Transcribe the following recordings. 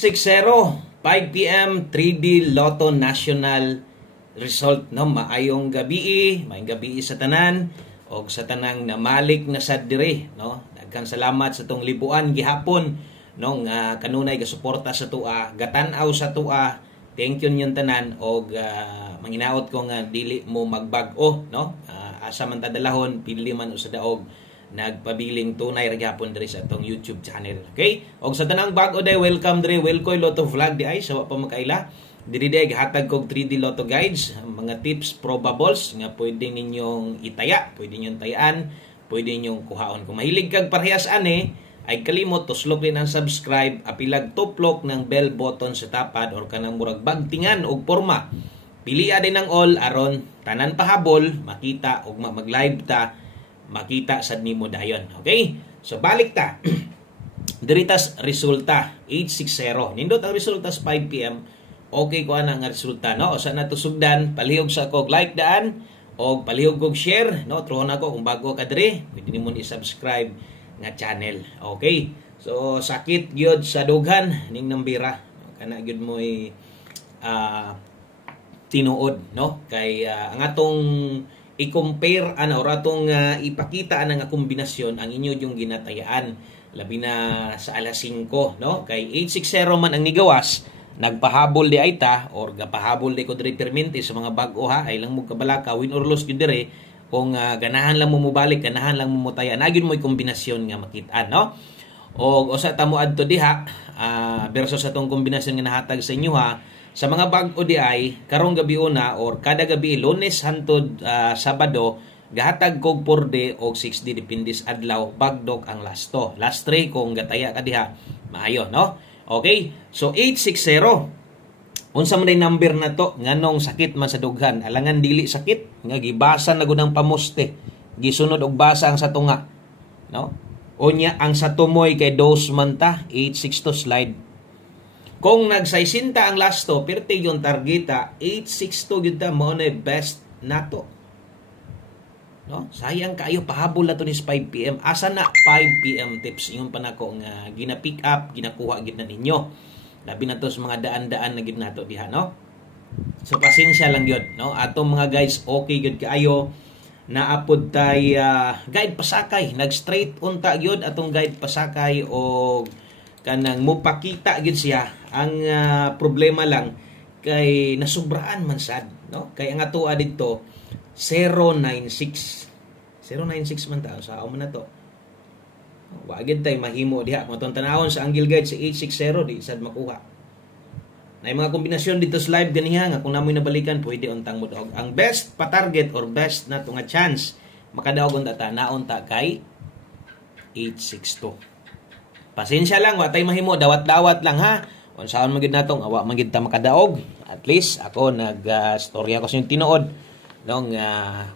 6-0, 5 p.m. 3D Lotto National result, no? Maayong gabi, maayong gabi sa tanan o sa tanang namalik na sad dire, no? Daghan salamat sa tong libuan gihapon, no? Nga kanunay gasuporta sa tua, gatan-aw sa tua. Thank you niyong tanan og manginaot ko nga dili mo magbag-o, no? Asa man ta dalahon, pili man usa daog nagpabiling tunay ra gyapon diri sa atong YouTube channel. Okay? Og sa tanang bag-o day, welcome diri Welkoy Lotto Vlog di ay sa wa pa makaila. Diri day gihatag kog 3D Lotto guides, mga tips, probables nga pwede ninyong itaya, pwede ninyong tayaan, pwede ninyong kuhaon. Kung mahilig kag parehas ani, ay kalimot tuslok din ang subscribe, apilag tuplok ng bell button sa tapad or kanang murag bagtingan og porma. Pili din ang all aron tanan pahabol makita og mag-live ta makita sad nimo dayon. Okay? So balik ta. Diritas resulta 860. Nindot ang resulta sa 5 PM. Okay ko ana nga resulta, no? O sa natusugdan, palihog sa kog like daan o palihog kog share, no? Trohon ako kung bago ka diri, pwede nimo i-subscribe nga channel. Okay? So sakit gyud sa dughan ning nambira. Kana gyud mo tinuod, no? Kay ang atong i-compare or atong ipakita ang kombinasyon ang inyo yung ginatayaan labi na sa alas 5, no? Kay 860 man ang nigawas, nagpahabol di ay ta or gapahabol di ko diri permente sa mga bag-o ha, ay lang mo kabalaka win or lose gyud diri kung ganahan lang mo mubalik, ganahan lang mo mutayan, nagyud mo kombinasyon nga makit-an, no? O usa ta mo adto diha versus atong kombinasyon nga nahatag sa inyo ha. Sa mga bag-o di ay, karong gabi una or kada gabi, Lunes hantod Sabado, gahatag kog 4D o 6D depende sa adlaw, bagdog ang lasto. Last 3 kung gataya ka diha, maayo, no? Okay? So 860. Unsa man day number na to, nganong sakit man sa dughan, alangan dili sakit, nga gibasan na gud ang pamuste. Gisunod og basa ang sa tunga, no? Unya ang sa tumoy kay dos man ta, 862 slide. Kung nag-60 ang lasto, pirte yung targeta, 862 yun ta, mo na best nato. No? Sayang kayo, pahabol na to ni 5 PM. Asa na 5 PM tips? Yung panako nga gina-pick up, ginakuha gid na ninyo. Labi na to sa mga daan-daan na gid nato diha, no? So, pasensya lang yun, no? Atong mga guys, okay gid kaayo. Naapod tay guide pasakay. Nag-straight unta yun atong guide pasakay o kanang mupakita gid siya. Ang problema lang kay nasubraan man sad, no? Kay ang atoa didto 096 man ta sa man na to. Wa gid tay mahimo diha kung atong tanawon sa angle guide sa 860 di sad makuha. Nay mga kombinasyon dito sa live ganiha nga kung namoy nabalikan pwede untang mo daog. Ang best pa target or best na to nga chance makadaog unta ta naon ta kay 862. Pasensya lang, wa tay mahimo, dawat-dawat lang ha. Kung saan magid natong awa magid ta makadaog. At least ako nag-storya ko sa yung tinuod. No,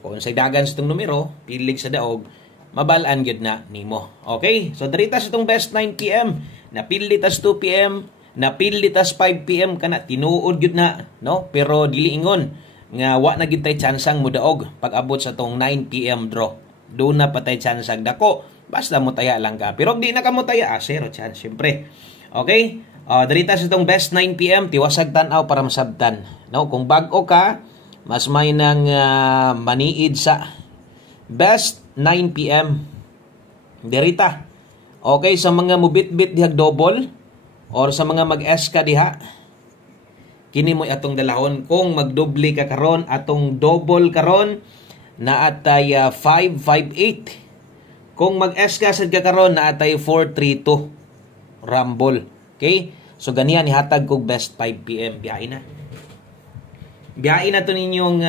kung sa dagan sa itong numero, pilig sa daog, mabalaan gyud na nimo. Okay? So diri ta sa itong best 9 PM, napili tas 2 PM, napili tas 5 PM kana tinuod gyud na, no? Pero dili ingon nga wa na gyud tay tsansang modaog pag abot sa tong 9 PM draw. Do na patay tsansang dako. Basta mo taya lang ka. Pero di na ka mo taya, zero chance, syempre. Okay? Darita sa itong best 9 PM, tiwasag tanaw para masabtan. No? Kung bag-o ka, mas may nang maniid sa best 9 PM. Darita. Okay, sa mga mubit-bit dihag double, or sa mga mag-S ka diha, kini mo atong dalahon. Kung magdoble ka karon, atong double karon, na atay 558. Kung mag-S ka sad ka karon na atay 432 rumble. Okay? So ganiyan ihatag kog best 5 PM biyahe na. Biyahe na to ninyong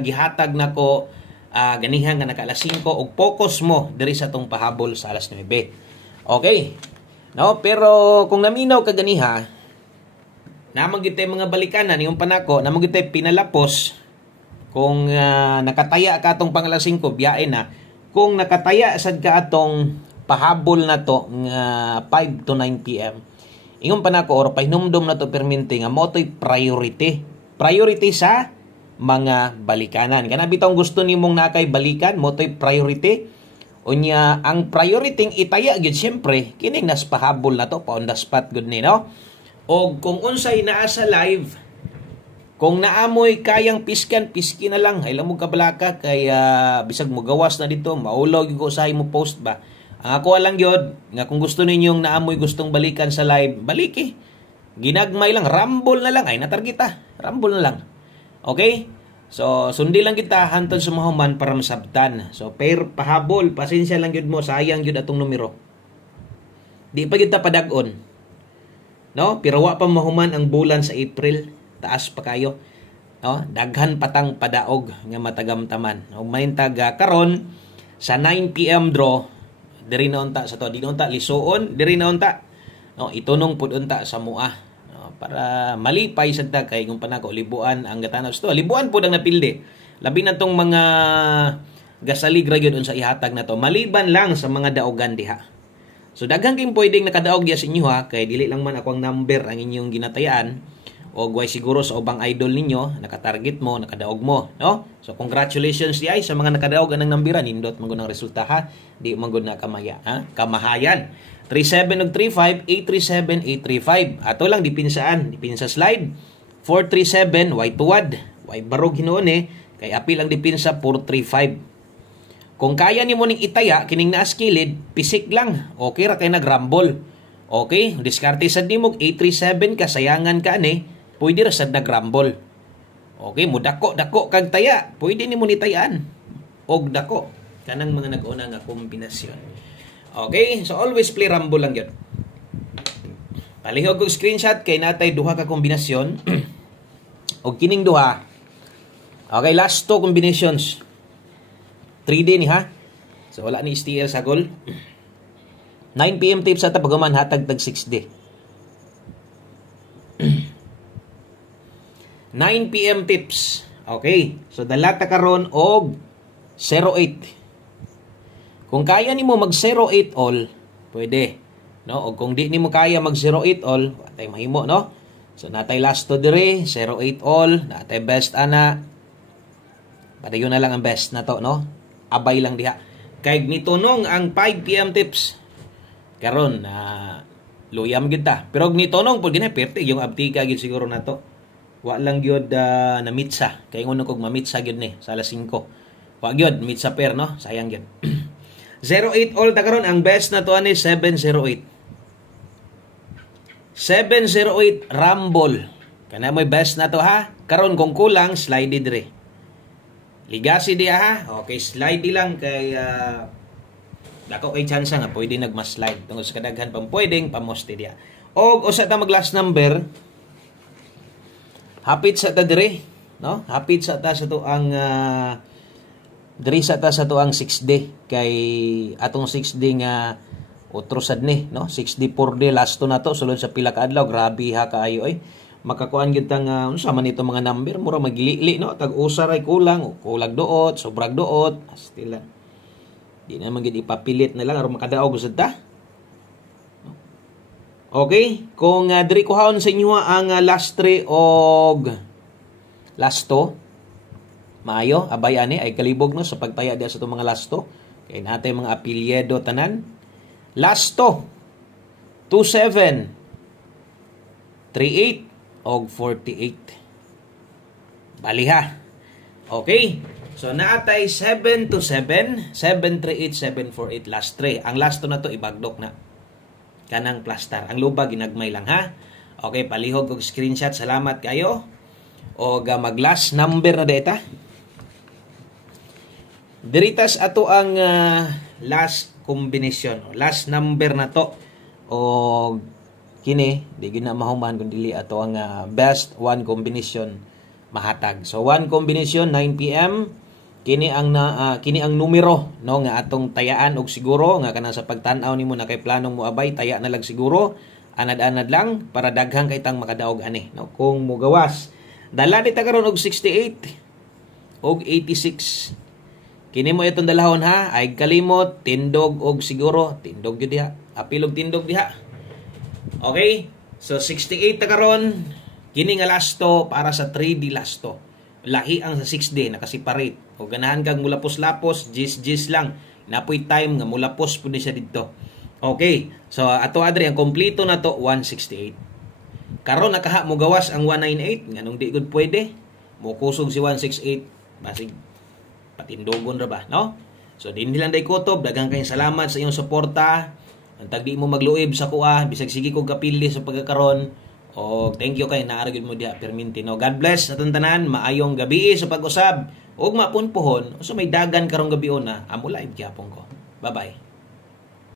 gihatag nako ganihan nga naka alas 5 og focus mo diri sa tong pahabol sa alas 9. Okay? No, pero kung naminaw ka ganiha, namang gitay mga balikanan yung panako, namang gitay pinalapos kung nakataya ka atong pang alas 5 biyahe na. Kung nakataya sad ka atong pahabol na to nga 5 to 9 PM, ingon pa nako or pahinumdom na to perminti nga mo to'y priority. Priority sa mga balikanan. Kana bitong gusto nimong nakay balikan, mo to'y priority. Unya ang priority itaya gyud syempre kining nas pahabol na to pa on the spot gud ni, no? O kung unsay naa sa live, kung naamoy kayang piskan, piski na lang. Ay lang mo kabalaka kay bisag mo gawas na dito, maulog yung usahay mo post ba. Ang ako lang yun, nga kung gusto ninyong naamoy gustong balikan sa live, balik eh. Ginagmay lang, rumble na lang. Ay natargita, rumble na lang. Okay? So, sundi lang kita hantod sa mahuman para masabtan. So, pair pahabol, pasensya lang yun mo, sayang yun atong numero. Di pa kita padag-on. No? Pero wa pa mahuman ang bulan sa April. Taas pa kayo. No? Daghan patang padaog nga matagamtaman. O mahintag karon sa 9 PM draw, diri na unta sa to, di na unta lisuon, diri na unta. No, itunong pud unta sa mua. No, para malipay sad ta kay kung panako libuan ang gatanaw sto. Libuan pud ang napildi. Labi na tong mga gasalig ra gyud sa ihatag na to. Maliban lang sa mga daogan diha. So daghan kayong pwedeng nakadaog diya sa inyo ha, kay dili lang man ako ang number ang inyong ginatayaan. O guay siguro sa ubang idol ninyo, nakatarget mo, nakadaog mo, no? So congratulations di ay sa mga nakadaog anang nambiran, nindot man gud ang resulta ha. Di man gud na kamaya, ha? Kamahayan. 37 ug 35 837 835. Ato lang dipinsaan, dipinsa slide. 437 way tuwad, way barog hinuon kay apil ang dipinsa 435. Kung kaya nimo ning itaya kining naa skilid, pisik lang. Okay ra kay nagrambol. Okay, diskarte sad nimo 837 kasayangan ka pwede ra sad nagrambol. Okay, mo dako kag taya, pwede nimo ni tayaan. Og dako kanang mga nag-una nga kombinasyon. Okay, so always play rumble lang gyud. Palihog og screenshot kay natay duha ka kombinasyon. Og kining duha. Okay, last two combinations. 3D ni ha. So wala ni STL sa goal. 9 PM tips sa tapaguman hatag tag 6D. 9 PM tips. Okay. So dala ta karon og 08. Kung kaya nimo mag 08 all, pwede. No? O kung di nimo kaya mag 08 all, watay mahimo, no? So natay last to dire, 08 all, natay best ana. Padayon na lang ang best na to, no? Abay lang diha. Kay nitunong ang 5 PM tips. Karon luyam gid ta. Pero nitunong pud gina perte yung abtika gid siguro nato. Wa lang gyud na mitsa. Kay ngono kog mamitsa gyud ni sa alas 5. Wa gyud mitsa pair no, sayang gyud. 08 all ta karon ang best na to ani 708. 708 rumble. Kana mo best na to ha. Karon kung kulang slide dire. Ligasi dia ha. Okay, slide lang kay dako kay chance nga pwede nagma-slide tungod sa kadaghan pang pwedeng pamoste dia. Og usa ta mag last number. Hapit sa ta dire, no? Hapit sa ta sa to ang diri sa ta sa to ang 6D kay atong 6D nga otro sad ni, no? 6D 4D last to na to sulod sa pila ka adlaw, grabe ha kaayo ay. Makakuan gyud ta nga unsa man ito mga number mura magilili no, tag usa ray kulang, kulag duot, sobrag duot, astila. Di na man gid ipapilit na lang aron makadaog usad ta. Okay, kung diri ko haon sa inyo ang last 3 og last 2, maayo, abay ani ay kalibog no sa pagtaya diya sa itong mga last 2. Kay natay mga apelyido tanan. Last 2, 27, 38 og 48. Baliha. Okay. So naatay 7 to 7, 738, 748 last 3. Ang last 2 na to ibagdok na. Kanang plaster. Ang luba ginagmay lang ha. Okay, palihog og screenshot. Salamat kayo. O mag last number na data. Diritas ato ang last combination. Last number na to. O kini, di gina mahuman kung dili ato ang best one combination mahatag. So one combination 9 PM kini ang numero no nga atong tayaan og siguro nga kanang sa pagtan-aw nimo na kay planong mo abay taya na lang siguro anad-anad lang para daghang kay tang makadaog ani no kung mugawas dala di ta karon og 68 og 86 kini mo itong dalahon ha ay kalimot tindog og siguro tindog gyud diha apilog tindog diha. Okay, so 68 ta karon kini nga lasto para sa 3D lasto. Lahi ang sa 6D nakasiparate. O ganahan kang mulapos-lapos, gis lang. Napoy time nga mulapos pud siya didto. Okay. So ato adre ang kompleto na to 168. karon nakaha mo gawas ang 198 nganong di gud pwede mo kusog si 168 basig patindogon ra ba, no? So din nilang day kutob, daghang kayong salamat sa iyong suporta. Antag di mo magluib sa kuha, bisag sige kog kapili sa pagkakaron. O thank you kay naaragid mo diha perminti, no? God bless sa tanan, maayong gabi sa pag-usab ug mapunpuhon. So may dagan karong gabi na, amo live gyapon ko. Bye-bye.